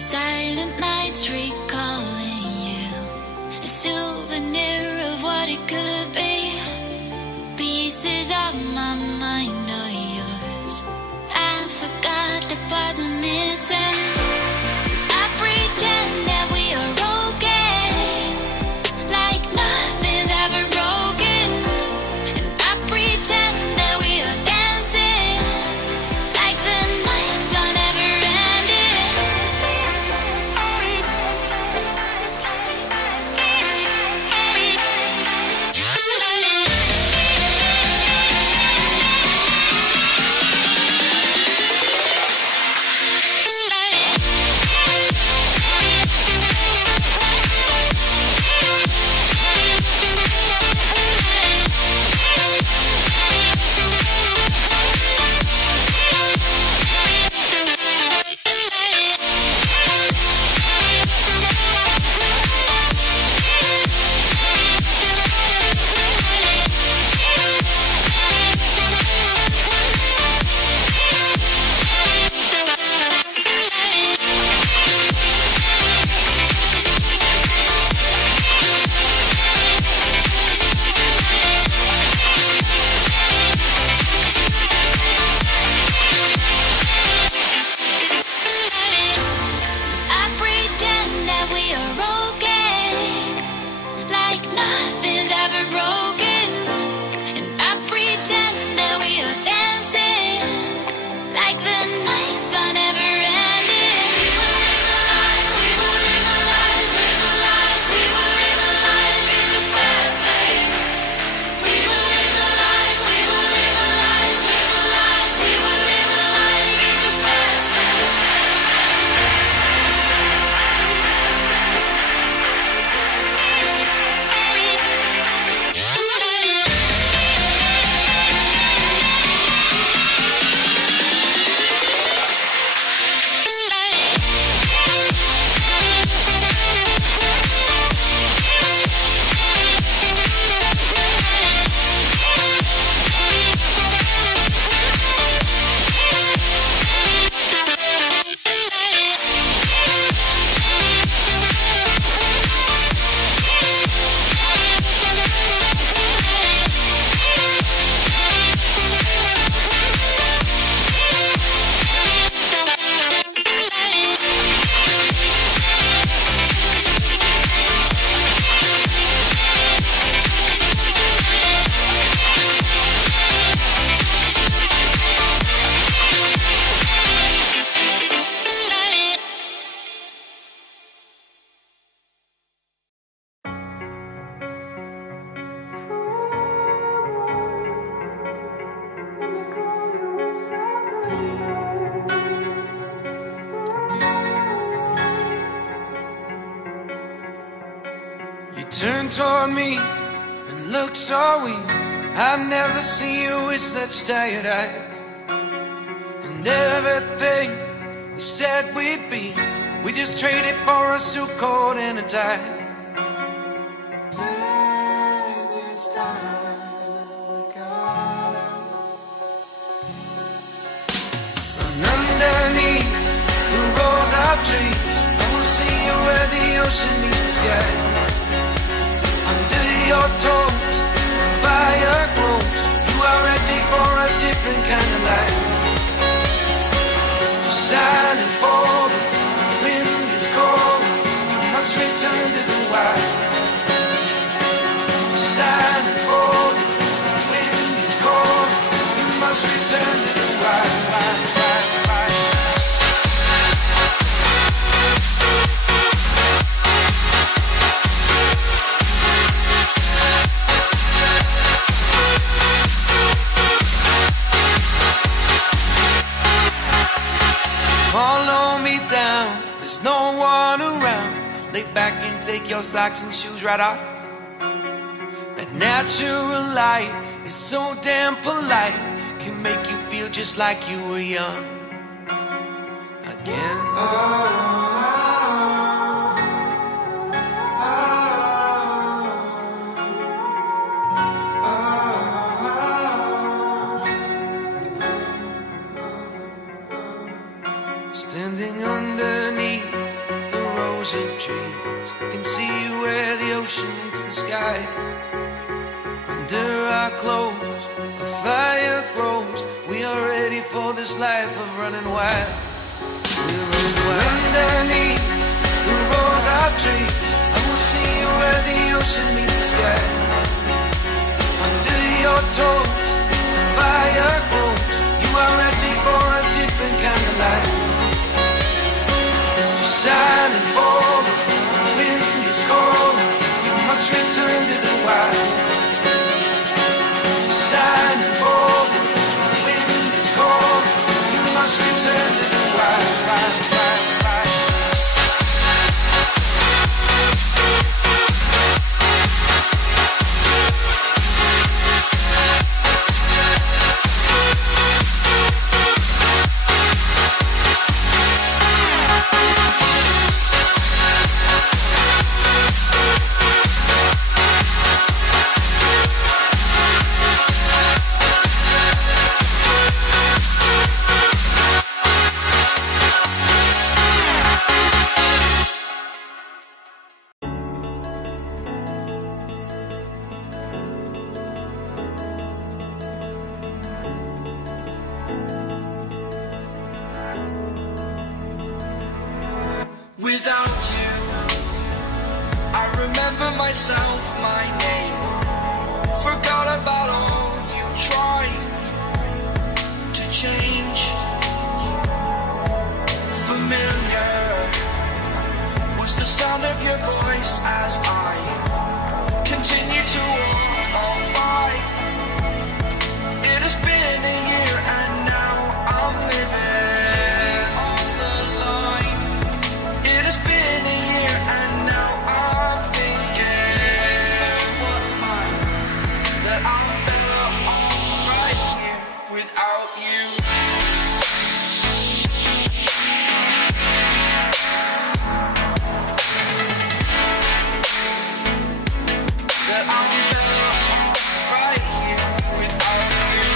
Silent nights recalling you, a souvenir of what it could be. Pieces of my mind are yours. I forgot the parts I'm missing. I pretend that we are okay, like nothing's ever broken. And I pretend that we are dancing, like the nights are never ending. I pretend that we are okay, like nothing's ever broken. And I pretend that we are dancing, like the nights are never ending. We will live a life, we will live a life, live a life, we will live a life in the fast lane. We will live a life, we will live a life, live a life, we will live a life in the fast lane. You turned toward me and looked so weak. I've never seen you with such tired eyes. And everything we said we'd be, we just traded for a suit coat and a tie. This time we got out. And underneath the rows of trees, I will see you where the ocean meets the sky. Under your toes, the fire grows. You are ready for a different kind of life. You're silent for the wind is cold. You must return to the wild. You're silent for the wind is cold. You must return to the wild. Follow me down, there's no one around. Lay back and take your socks and shoes right off. That natural light is so damn polite, can make you feel just like you were young again. Standing underneath rows of trees. I can see where the ocean meets the sky. Under our clothes, a fire grows. We are ready for this life of running wild. We're running wild. Underneath the rows of trees, I will see where the ocean meets the sky. Under your toes, the fire grows. You are ready for a different kind of life. You're shining forward, the wind is cold. You must return to the wild. You're shining forward, the wind is cold. You must return to the wild, wild, wild, wild. Without you, I remember myself, my name. Forgot about all you tried to change. Familiar was the sound of your voice as I continue to walk on by. It has been a year and now I'm living on the line. It has been a year and now I'm thinking what's mine, that I'm better off right here without you. That I'm better off right here without you.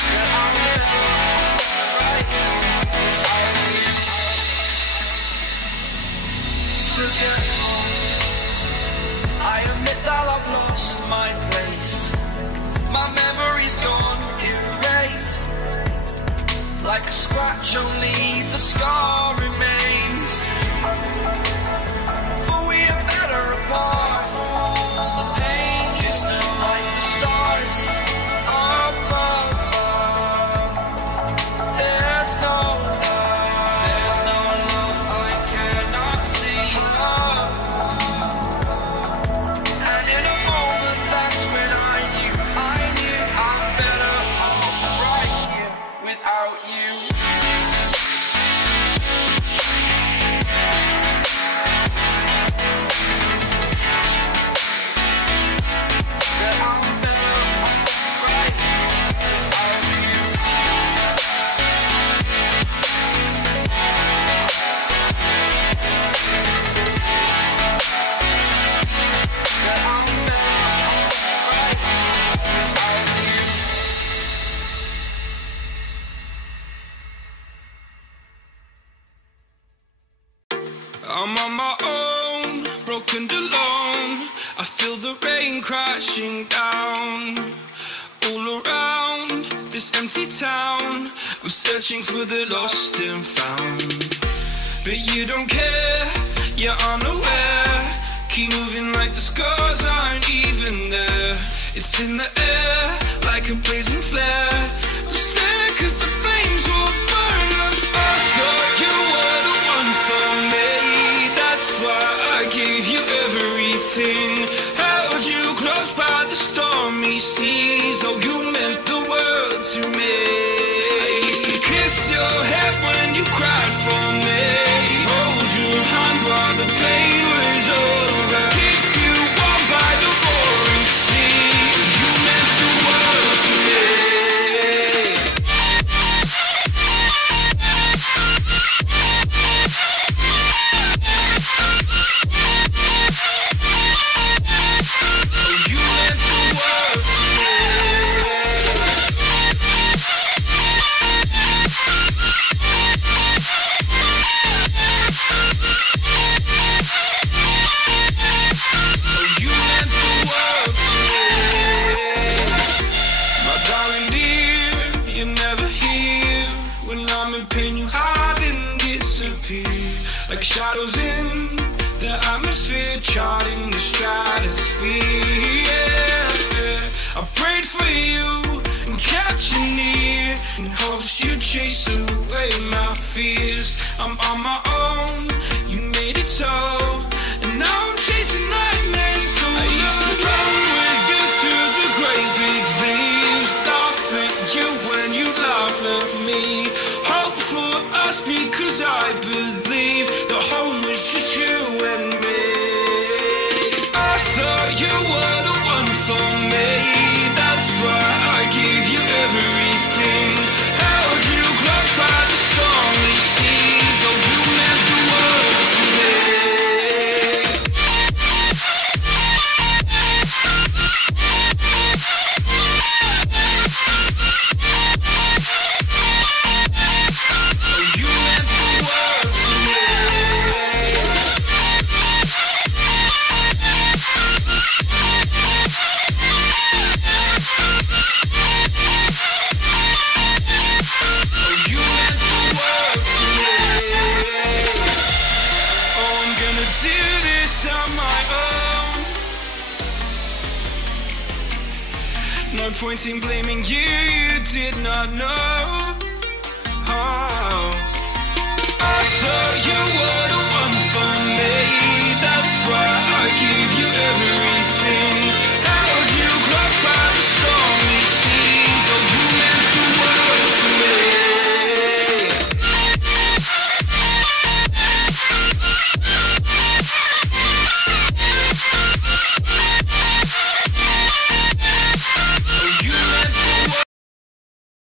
That I'm better off right here without you. Forgetful, I admit that I've lost my place. My memory's gone erased. Like a scratch, only the scar remains. For we are better apart. The pain distant like the stars above. There's no love I cannot see. And in a moment, that's when I knew I'm better off right here without you. That I'm better off right here without you. That I'm better off right here without you. I'm on my own, broken and alone. I feel the rain crashing down all around this empty town. I'm searching for the lost and found, but you don't care, you're unaware. Keep moving like the scars aren't even there. It's in the air like a blazing flare. Don't stare 'cause the flames will burn us. I thought you were the one for me. That's why I gave you everything. Held you close by the stormy seas. Oh, you meant the world to me. I used to kiss your head when you cried for me. Hold your hand while the pain was over. Keep you warm by the roaring sea. You meant the world to me. chase away my fears. I'm on my own, you made it so. And now I'm chasing nightmares through I used to run with you through the great big leaves. Laugh at you when you laugh at me. Hope for us because I believe the home was just you and me. I thought you were the one for me. That's why I gave you everything. Held you close by the stormy seas. Oh, you meant the world to me. Oh, you meant the world to me. Oh, you meant the world to me. Oh, I'm gonna do this on my own. No point in blaming you, you did not know. Oh, I thought you were the one for me. That's why